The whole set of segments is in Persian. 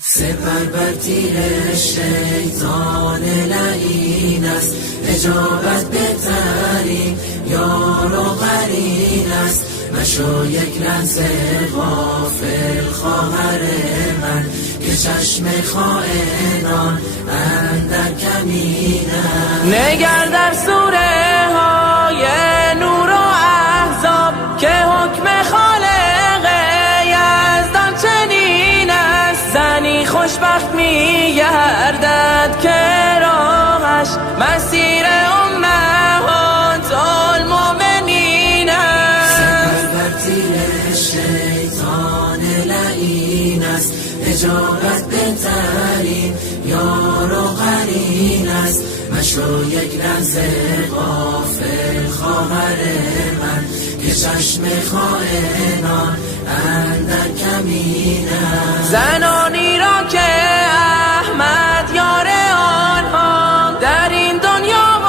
سپر بر تیر شیطان لعین است، اجابت بهترین یار و قرین است. مشو یک لحظه غافل خواهر من، که چشم خائنان اندر کمین است. نگر در سوره های نور و احزاب، که حکم خالق یزدان چنین است. زنی خوشبخت می گردد که راهش مسیر امهات المؤمنین است. سپر بر تیر شیطان لعین است، اجابت بهترین یار و قرین است. مشو یک لحظه غافل خواهر من، که چشم خائنان اندر کمین است. زنانی را که احمد یار آنها در این دنیا و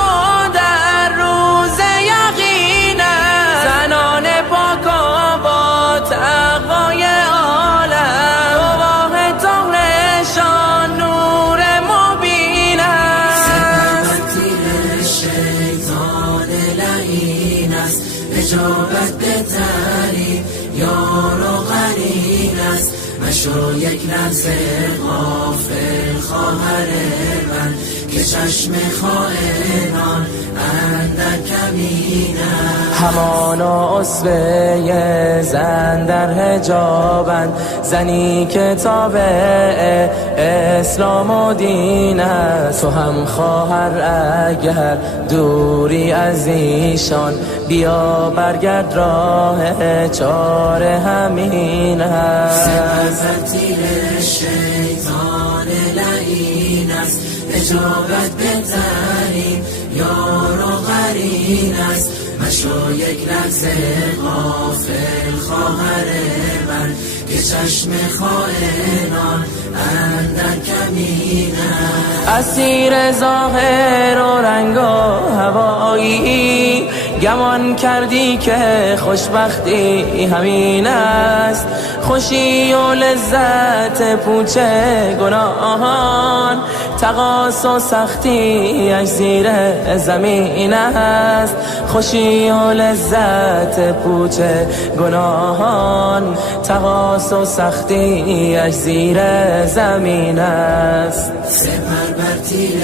در روز یقین است. زنان پاک و با تقوای عالم، گواه طهرشان نور مبین است. سپر بر تیر شیطان لعین است، اجابت بهترین یار و قرین است. مشو یک لحظه غافل خواهر من، که چشم خائنان اندر کمین است. همانا اسوه زن در حجابند، زنی که تابع اسلام و دین است. تو هم خواهر اگر دوری از ایشان، بیا برگرد راه چاره همین است. سپر تیر شیطان لعین است، اجابت بهترین یار و قرین است. مشو یک لحظه غافل خواهر من، که چشم خائنان اندر کمین است. اسیر ظاهر و رنگ و هوایی، گمان کردی که خوشبختی همین است. خوشی و لذت پوچ گناهان، تقاص و سختی اش زیر زمین است. خوشی و لذت پوچ گناهان، تقاص و سختی اش زیر زمین است. سپر بر تیر